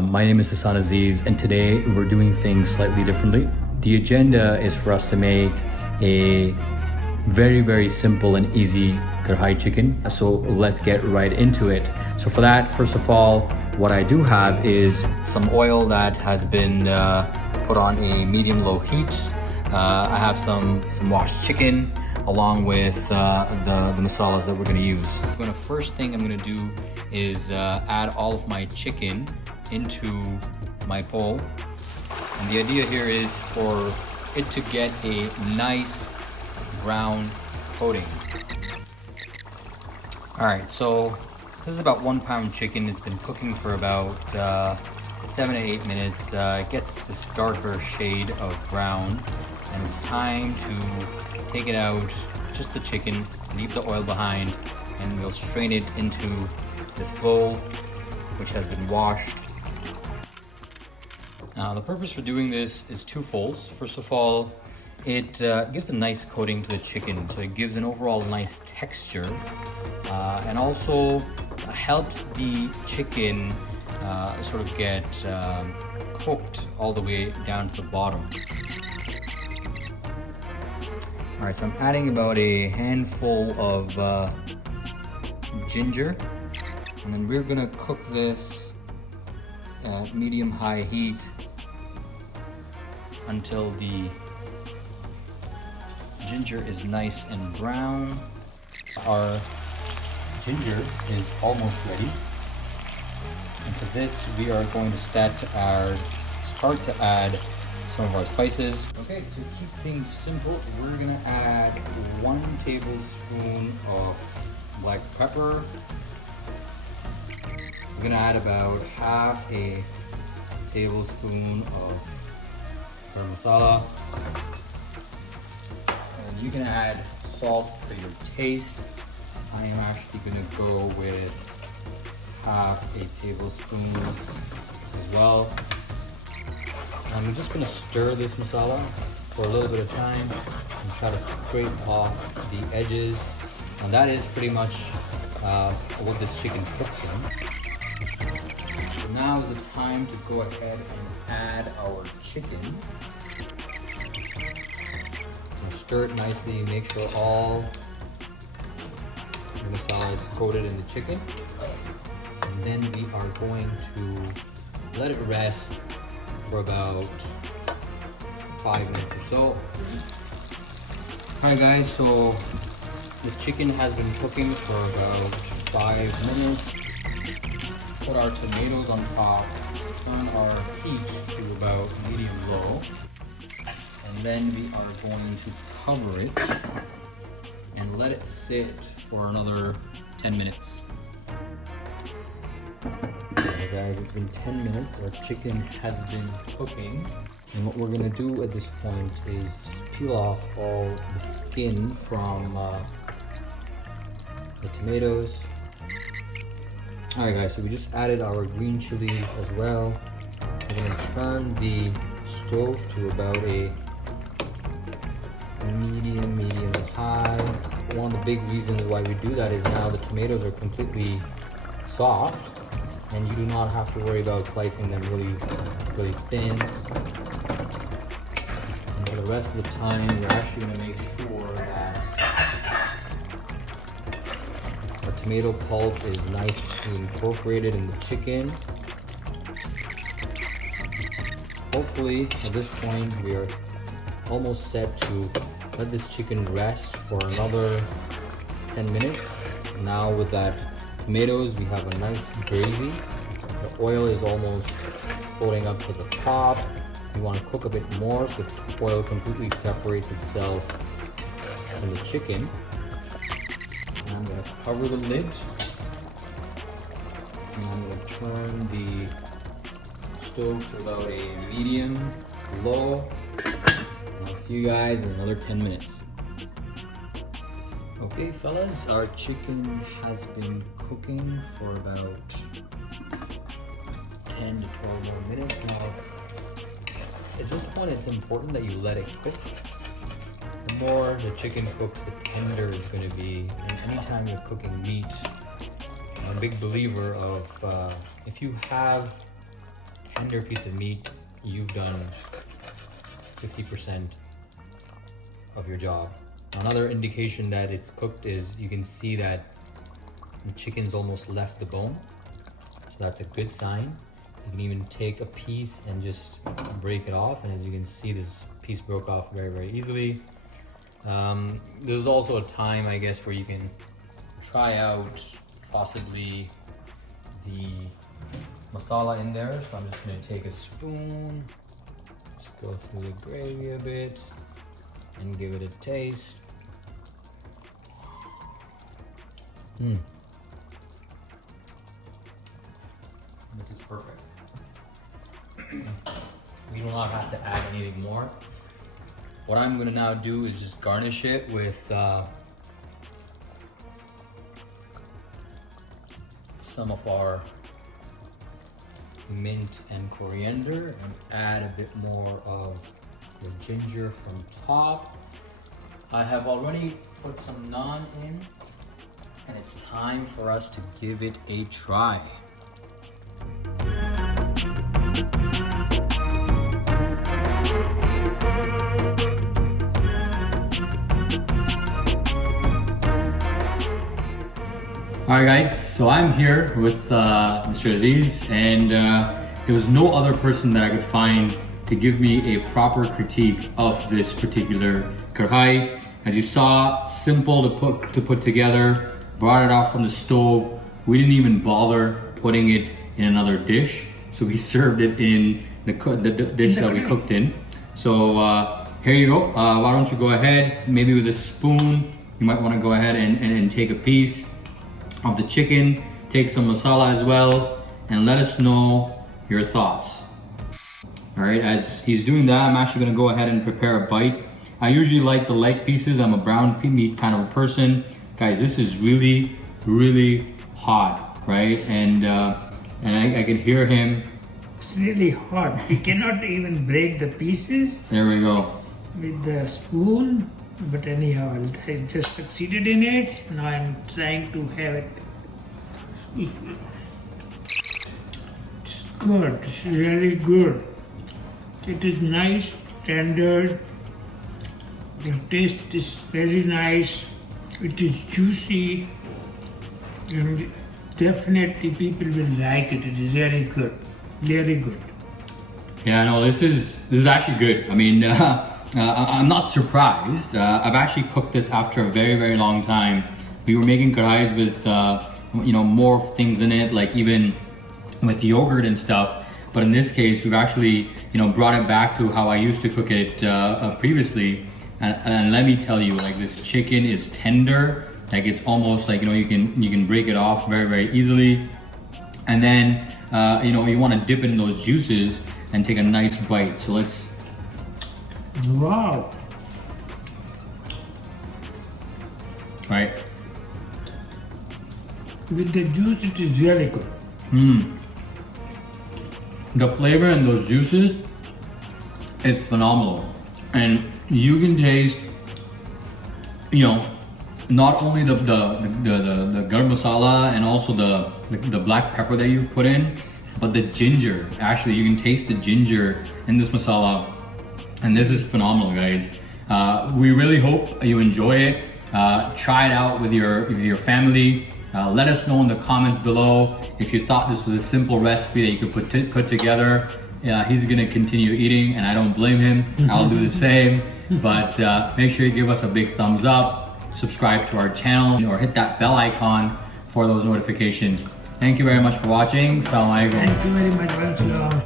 My name is Aziz, and today we're doing things slightly differently. The agenda is for us to make a very simple and easy Karhai chicken. So let's get right into it. So for that, first of all, what I do have is some oil that has been put on a medium-low heat. I have some washed chicken along with the masalas that we're going to use. First thing I'm going to do is add all of my chicken into my bowl. And the idea here is for it to get a nice brown coating. Alright, so this is about 1 pound chicken. It's been cooking for about 7 to 8 minutes. It gets this darker shade of brown, and it's time to take it out, just the chicken, leave the oil behind, and we'll strain it into this bowl which has been washed. Now the purpose for doing this is twofold. First of all, it gives a nice coating to the chicken, so it gives an overall nice texture, and also helps the chicken sort of get cooked all the way down to the bottom. Alright, so I'm adding about a handful of ginger, and then we're gonna cook this at medium-high heat until the ginger is nice and brown. Our ginger is almost ready. And to this, we are going to start to add some of our spices. Okay, to keep things simple, we're gonna add 1 tablespoon of black pepper. We're gonna add about half a tablespoon of Garam Masala. And you can add salt for your taste. I am actually gonna go with half a tablespoon as well. I'm just going to stir this masala for a little bit of time and try to scrape off the edges. And that is pretty much what this chicken cooks in. So now is the time to go ahead and add our chicken. So stir it nicely, make sure all the masala is coated in the chicken. And then we are going to let it rest for about 5 minutes or so. Alright guys, so the chicken has been cooking for about 5 minutes. Put our tomatoes on top, turn our heat to about medium-low, and then we are going to cover it and let it sit for another 10 minutes. Alright guys, it's been 10 minutes. Our chicken has been cooking, and what we're gonna do at this point is just peel off all the skin from the tomatoes. Alright guys, so we just added our green chilies as well. We're gonna turn the stove to about a medium to high. One of the big reasons why we do that is now the tomatoes are completely soft, and you do not have to worry about slicing them really thin. And for the rest of the time, we're actually going to make sure that our tomato pulp is nicely incorporated in the chicken. Hopefully, at this point, we are almost set to let this chicken rest for another 10 minutes. Now with that tomatoes, we have a nice gravy. The oil is almost floating up to the top. You want to cook a bit more so the oil completely separates itself from the chicken. And I'm going to cover the lid. And I'm going to turn the stove to about a medium-low. And I'll see you guys in another 10 minutes. Okay fellas, our chicken has been cooking for about 10 to 12 more minutes. Now, at this point it's important that you let it cook. The more the chicken cooks, the tender it's going to be. And anytime you're cooking meat, I'm a big believer of if you have tender piece of meat, you've done 50% of your job. Another indication that it's cooked is you can see that the chicken's almost left the bone. So that's a good sign. You can even take a piece and just break it off. And as you can see, this piece broke off very, very easily. There's also a time, I guess, where you can try out possibly the masala in there. So I'm just gonna take a spoon, just go through the gravy a bit and give it a taste. This is perfect. We do not have to add anything more. What I'm gonna now do is just garnish it with some of our mint and coriander, and add a bit more of the ginger from top. I have already put some naan in, and it's time for us to give it a try. Alright guys, so I'm here with Mr. Aziz, and there was no other person that I could find to give me a proper critique of this particular Karhai. As you saw, simple to put together, brought it off from the stove. We didn't even bother putting it in another dish, so we served it in the dish that we cooked in. So here you go. Why don't you go ahead, maybe with a spoon, you might want to go ahead and take a piece of the chicken, take some masala as well, and let us know your thoughts. All right, as he's doing that, I'm actually gonna go ahead and prepare a bite. I usually like the leg pieces. I'm a brown meat kind of a person. Guys, this is really, really hot, right? And I can hear him. It's really hot. We cannot even break the pieces. There we go. With the spoon. But anyhow, I just succeeded in it. Now I'm trying to have it. It's good. It's really good. It is nice, tender. The taste is very nice. It is juicy. And definitely people will like it. It is very good. Very good. Yeah, no, this is actually good. I mean, I'm not surprised. I've actually cooked this after a very, very long time. We were making karhais with, more things in it, like even with yogurt and stuff. But in this case, we've actually, brought it back to how I used to cook it previously. And let me tell you, like, this chicken is tender. Like, it's almost like, you can break it off very, very easily. And then, you want to dip it in those juices and take a nice bite. So let's. Wow. Right. With the juice, it is really good. The flavor in those juices is phenomenal. And you can taste, not only the garam masala and also the black pepper that you've put in, but the ginger. Actually, you can taste the ginger in this masala. And this is phenomenal, guys. We really hope you enjoy it. Try it out with your family. Let us know in the comments below if you thought this was a simple recipe that you could put together. He's gonna continue eating, and I don't blame him. I'll do the same. But make sure you give us a big thumbs up, subscribe to our channel, or hit that bell icon for those notifications. Thank you very much for watching. Salaam alaikum. Thank you very much.